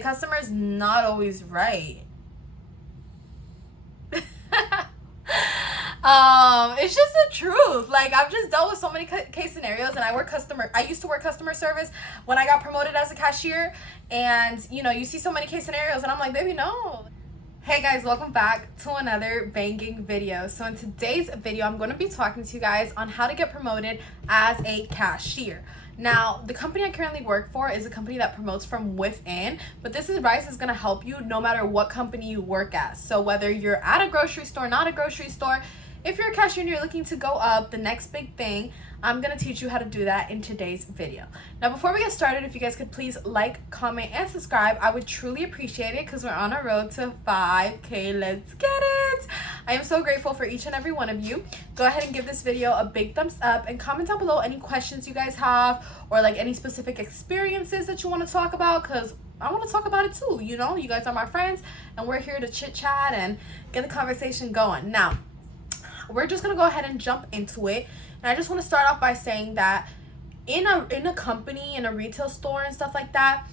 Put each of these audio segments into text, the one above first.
the customer's not always right. It's just the truth. Like, I've just dealt with so many case scenarios, and I used to work customer service when I got promoted as a cashier, and you know, you see so many case scenarios, and I'm like, baby, no. Hey guys, welcome back to another banging video. So in today's video, I'm going to be talking to you guys on how to get promoted as a cashier. Now, the company I currently work for is a company that promotes from within, but this advice is going to help you no matter what company you work at. So whether you're at a grocery store, not a grocery store, if you're a cashier and you're looking to go up, the next big thing, I'm going to teach you how to do that in today's video. Now, before we get started, if you guys could please like, comment, and subscribe, I would truly appreciate it because we're on a road to 5K. Let's get it! I am so grateful for each and every one of you. Go ahead and give this video a big thumbs up and comment down below any questions you guys have or like any specific experiences that you want to talk about, because I want to talk about it too. You know, you guys are my friends and we're here to chit chat and get the conversation going. Now, we're just going to go ahead and jump into it. And I just want to start off by saying that in a company, in a retail store and stuff like that,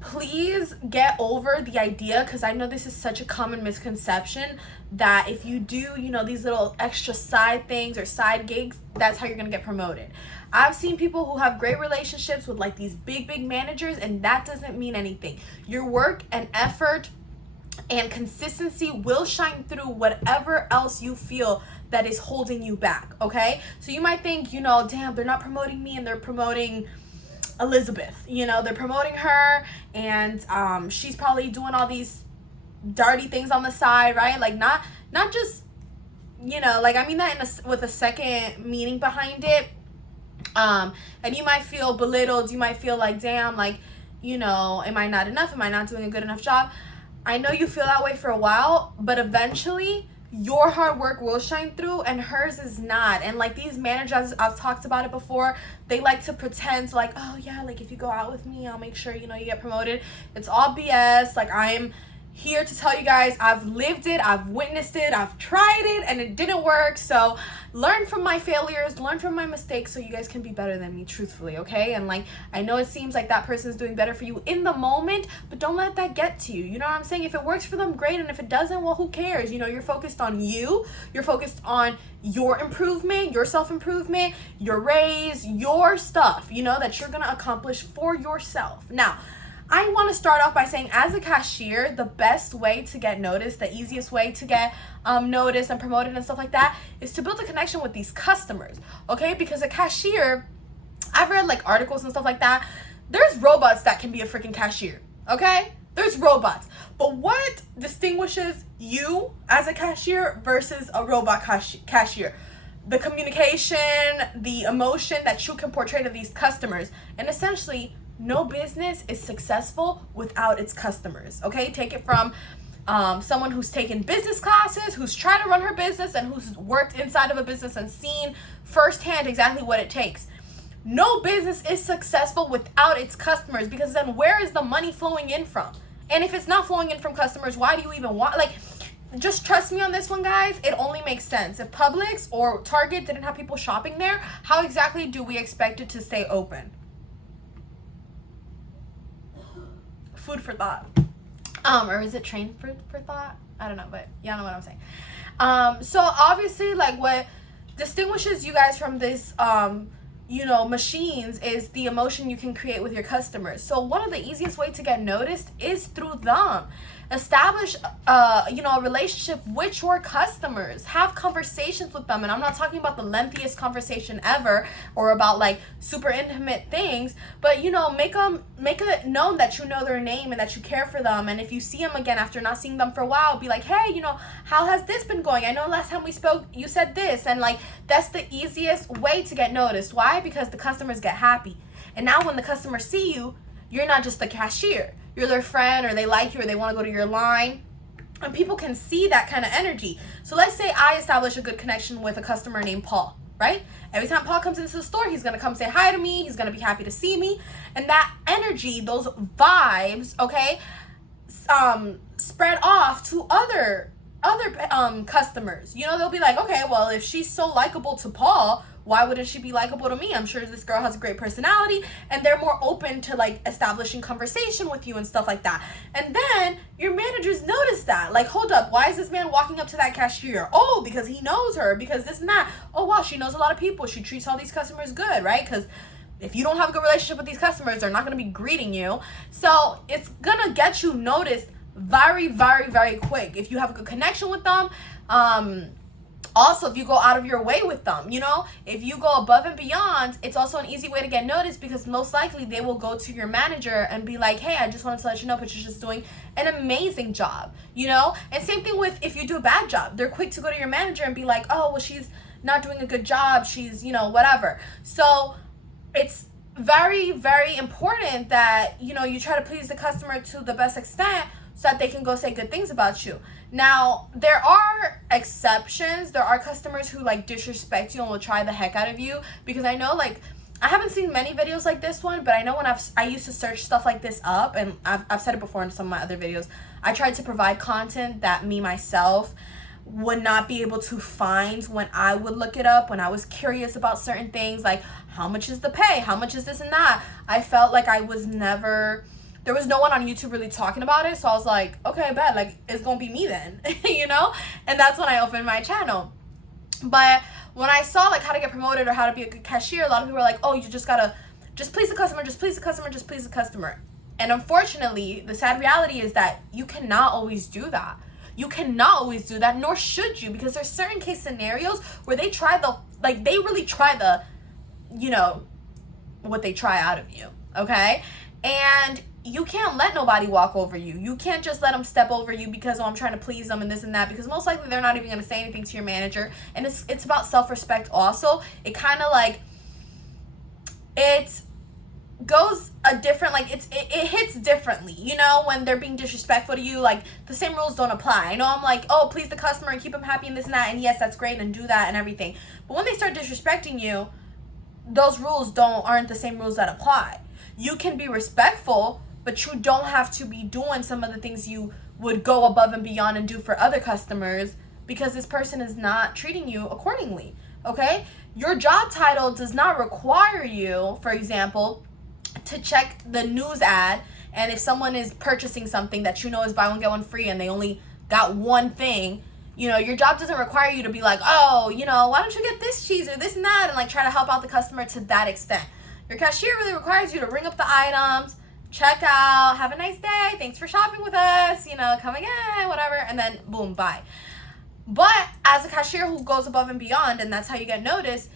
please get over the idea, because I know this is such a common misconception, that if you do, you know, these little extra side things or side gigs, that's how you're going to get promoted. I've seen people who have great relationships with like these big managers, and that doesn't mean anything. Your work and effort and consistency will shine through whatever else you feel that is holding you back, okay? So you might think, you know, damn, they're not promoting me and they're promoting Elizabeth. You know, they're promoting her and she's probably doing all these dirty things on the side, right? Like not just, you know, like I mean that with a second meaning behind it. And you might feel belittled. You might feel like, damn, like, you know, am I not enough? Am I not doing a good enough job? I know you feel that way for a while, but eventually your hard work will shine through and hers is not. And like these managers, I've talked about it before, they like to pretend like, oh yeah, like if you go out with me, I'll make sure, you know, you get promoted. It's all BS. Like, I'm here to tell you guys, I've lived it, I've witnessed it, I've tried it, and it didn't work. So learn from my failures, learn from my mistakes, so you guys can be better than me, truthfully, okay? And like, I know it seems like that person's doing better for you in the moment, but don't let that get to you. You know what I'm saying? If it works for them, great, and if it doesn't, well, who cares? You know, you're focused on you, you're focused on your improvement, your self-improvement, your raise, your stuff, you know, that you're gonna accomplish for yourself. Now, I want to start off by saying, as a cashier, the best way to get noticed, the easiest way to get noticed and promoted and stuff like that, is to build a connection with these customers, okay? Because a cashier, I've read like articles and stuff like that, there's robots that can be a freaking cashier, okay? There's robots. But what distinguishes you as a cashier versus a robot cashier? The communication, the emotion that you can portray to these customers, and essentially, no business is successful without its customers, okay? Take it from someone who's taken business classes, who's tried to run her business, and who's worked inside of a business and seen firsthand exactly what it takes. No business is successful without its customers, because then where is the money flowing in from? And if it's not flowing in from customers, why do you even want, like, just trust me on this one, guys. It only makes sense. If Publix or Target didn't have people shopping there, how exactly do we expect it to stay open? Food for thought. Or is it train for thought? I don't know, but y'all know what I'm saying. So obviously, like, what distinguishes you guys from this you know, machines is the emotion you can create with your customers. So one of the easiest way to get noticed is through them. Establish you know, a relationship with your customers. Have conversations with them, and I'm not talking about the lengthiest conversation ever or about like super intimate things, but you know, make it known that you know their name and that you care for them. And if you see them again after not seeing them for a while, be like, hey, you know, how has this been going? I know last time we spoke you said this. And like, that's the easiest way to get noticed. Why? Because the customers get happy, and now when the customers see you, you're not just the cashier, you're their friend, or they like you, or they want to go to your line, and people can see that kind of energy. So let's say I establish a good connection with a customer named Paul, right? Every time Paul comes into the store, he's going to come say hi to me, he's going to be happy to see me, and that energy, those vibes, okay, spread off to other customers. You know, they'll be like, okay, well, if she's so likable to Paul, why wouldn't she be likable to me? I'm sure this girl has a great personality, and they're more open to like establishing conversation with you and stuff like that. And then your managers notice that, like, hold up, why is this man walking up to that cashier? Oh, because he knows her, because this and that. Oh wow, she knows a lot of people, she treats all these customers good, right? Because if you don't have a good relationship with these customers, they're not going to be greeting you. So it's going to get you noticed very, very, very quick if you have a good connection with them. Also, if you go out of your way with them, you know, if you go above and beyond, it's also an easy way to get noticed, because most likely they will go to your manager and be like, hey, I just wanted to let you know Patricia's doing an amazing job, you know? And same thing with if you do a bad job, they're quick to go to your manager and be like, oh, well, she's not doing a good job, she's, you know, whatever. So it's very, very important that, you know, you try to please the customer to the best extent so that they can go say good things about you. Now, there are exceptions. There are customers who like disrespect you and will try the heck out of you, because I know, like, I haven't seen many videos like this one, but I know when I used to search stuff like this up, and I've said it before in some of my other videos, I tried to provide content that me myself would not be able to find when I would look it up, when I was curious about certain things, like how much is the pay, how much is this and that. I felt like I was never, there was no one on YouTube really talking about it, so I was like, okay, bet, like, it's gonna be me then, you know? And that's when I opened my channel. But when I saw like how to get promoted or how to be a good cashier, a lot of people were like, oh, you just gotta just please the customer, just please the customer, just please the customer. And unfortunately, the sad reality is that you cannot always do that. You cannot always do that, nor should you, because there's certain case scenarios where they try the, like, they really try the, you know, what they try out of you, okay? And you can't let nobody walk over you. You can't just let them step over you because, oh, I'm trying to please them and this and that, because most likely they're not even going to say anything to your manager. And it's about self-respect also. It kind of like, it goes a different, like, it hits differently, you know, when they're being disrespectful to you. Like, the same rules don't apply. I know I'm like, oh, please the customer and keep them happy and this and that, and yes, that's great, and do that and everything. But when they start disrespecting you, those rules aren't the same rules that apply. You can be respectful, but you don't have to be doing some of the things you would go above and beyond and do for other customers, because this person is not treating you accordingly, okay? Your job title does not require you, for example, to check the news ad, and if someone is purchasing something that you know is buy one get one free and they only got one thing, you know, your job doesn't require you to be like, oh, you know, why don't you get this cheese or this and that, and like try to help out the customer to that extent. Your cashier really requires you to ring up the items, check out, have a nice day, thanks for shopping with us, you know, come again, whatever, and then boom, bye. But as a cashier who goes above and beyond, and that's how you get noticed,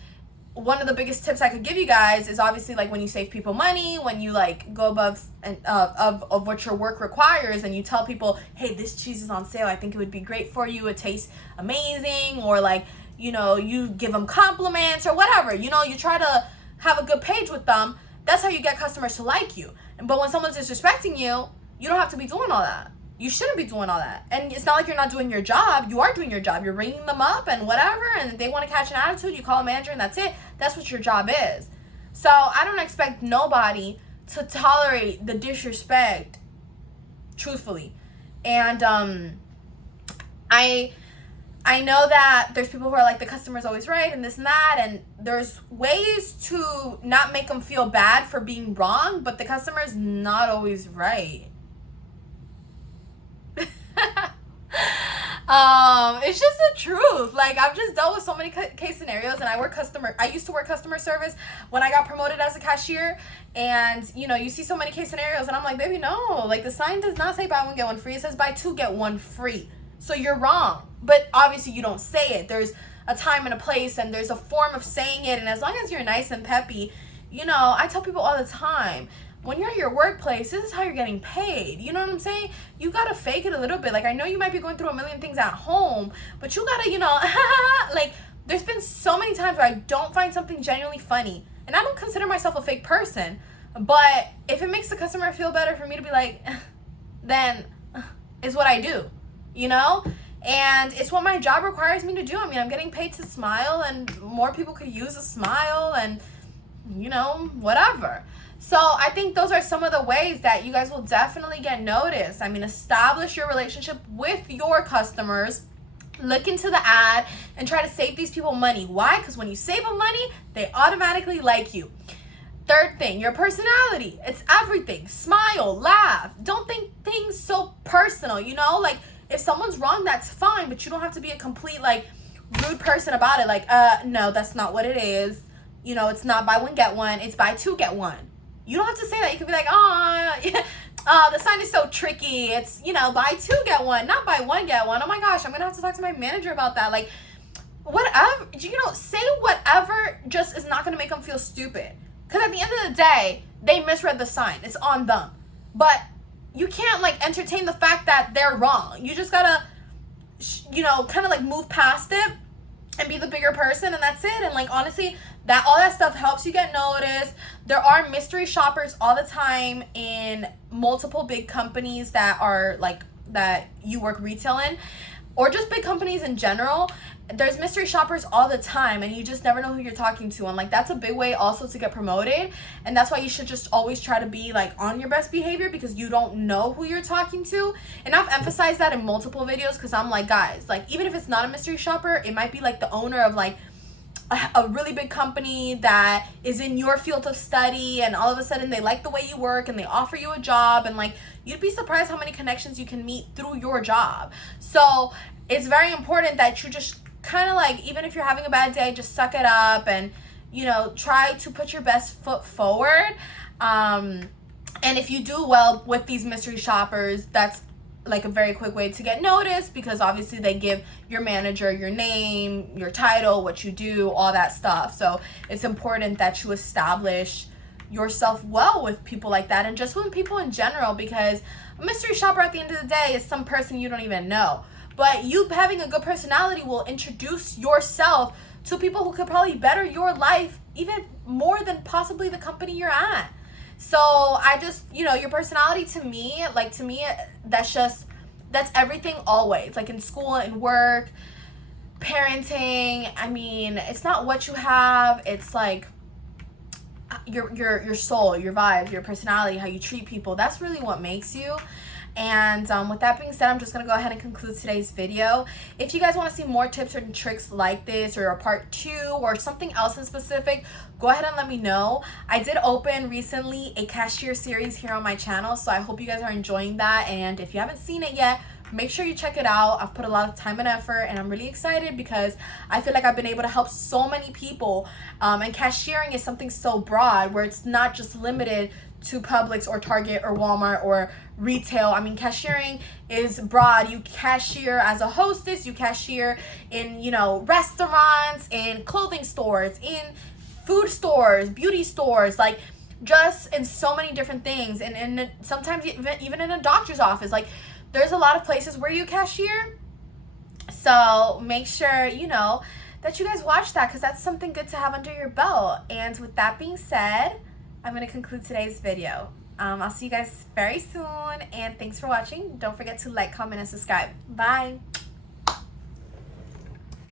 one of the biggest tips I could give you guys is obviously like when you save people money, when you like go above and of what your work requires, and you tell people, hey, this cheese is on sale, I think it would be great for you, it tastes amazing, or like, you know, you give them compliments or whatever, you know, you try to have a good page with them. That's how you get customers to like you. But when someone's disrespecting you, you don't have to be doing all that. You shouldn't be doing all that. And it's not like you're not doing your job. You are doing your job. You're ringing them up and whatever, and if they want to catch an attitude, you call a manager and that's it. That's what your job is. So I don't expect nobody to tolerate the disrespect, truthfully. And I know that there's people who are like, the customer's always right and this and that, and there's ways to not make them feel bad for being wrong, but the customer's not always right. It's just the truth. Like, I've just dealt with so many case scenarios, and I used to work customer service when I got promoted as a cashier, and you know, you see so many case scenarios, and I'm like, baby, no, like, the sign does not say buy one get one free, it says buy two get one free. So you're wrong. But obviously you don't say it. There's a time and a place, and there's a form of saying it, and as long as you're nice and peppy, you know, I tell people all the time, when you're at your workplace, this is how you're getting paid. You know what I'm saying? You gotta fake it a little bit. Like, I know you might be going through a million things at home, but you gotta, you know, like, there's been so many times where I don't find something genuinely funny, and I don't consider myself a fake person, but if it makes the customer feel better for me to be like, then is what I do, you know? And it's what my job requires me to do. I mean, I'm getting paid to smile, and more people could use a smile, and, you know, whatever. So I think those are some of the ways that you guys will definitely get noticed. I mean, establish your relationship with your customers look into the ad and try to save these people money. Why? Because when you save them money, they automatically like you. Third thing, your personality. It's everything. Smile, laugh. Don't think things so personal, you know? Like, if someone's wrong, that's fine, but you don't have to be a complete, like, rude person about it. Like, no, that's not what it is. You know, it's not buy one, get one. It's buy two, get one. You don't have to say that. You can be like, the sign is so tricky. It's, you know, buy two, get one, not buy one, get one. Oh my gosh, I'm going to have to talk to my manager about that. Like, whatever, you know, say whatever just is not going to make them feel stupid. Because at the end of the day, they misread the sign. It's on them. But you can't, like, entertain the fact that they're wrong. You just got to, you know, kind of, like, move past it and be the bigger person, and that's it. And, like, honestly, that all that stuff helps you get noticed. There are mystery shoppers all the time in multiple big companies that are, like, that you work retail in, or just big companies in general. There's mystery shoppers all the time, and you just never know who you're talking to. And, like, that's a big way also to get promoted. And that's why you should just always try to be, like, on your best behavior, because you don't know who you're talking to. And I've emphasized that in multiple videos, because I'm like, guys, like, even if it's not a mystery shopper, it might be, like, the owner of, like, a really big company that is in your field of study, and all of a sudden they like the way you work and they offer you a job, and, like, you'd be surprised how many connections you can meet through your job. So it's very important that you just kind of, like, even if you're having a bad day, just suck it up and, you know, try to put your best foot forward. And if you do well with these mystery shoppers, that's like a very quick way to get noticed, because obviously they give your manager your name, your title, what you do, all that stuff. So it's important that you establish yourself well with people like that, and just with people in general, because a mystery shopper at the end of the day is some person you don't even know. But you having a good personality will introduce yourself to people who could probably better your life even more than possibly the company you're at. So I just, you know, your personality to me, that's everything always. Like in school and work, parenting, I mean, it's not what you have, it's like your soul, your vibes, your personality, how you treat people. That's really what makes you. And with that being said, I'm just going to go ahead and conclude today's video. If you guys want to see more tips and tricks like this, or a part 2 or something else in specific, go ahead and let me know. I did open recently a cashier series here on my channel, so I hope you guys are enjoying that. And if you haven't seen it yet, make sure you check it out. I've put a lot of time and effort, and I'm really excited because I feel like I've been able to help so many people. And cashiering is something so broad, where it's not just limited to Publix or Target or Walmart or retail. I mean, cashiering is broad. You cashier as a hostess, you cashier in, you know, restaurants, in clothing stores, in food stores, beauty stores, like just in so many different things. And sometimes even in a doctor's office, like there's a lot of places where you cashier. So make sure, you know, that you guys watch that, because that's something good to have under your belt. And with that being said, I'm going to conclude today's video. I'll see you guys very soon, and thanks for watching. Don't forget to like, comment, and subscribe. Bye.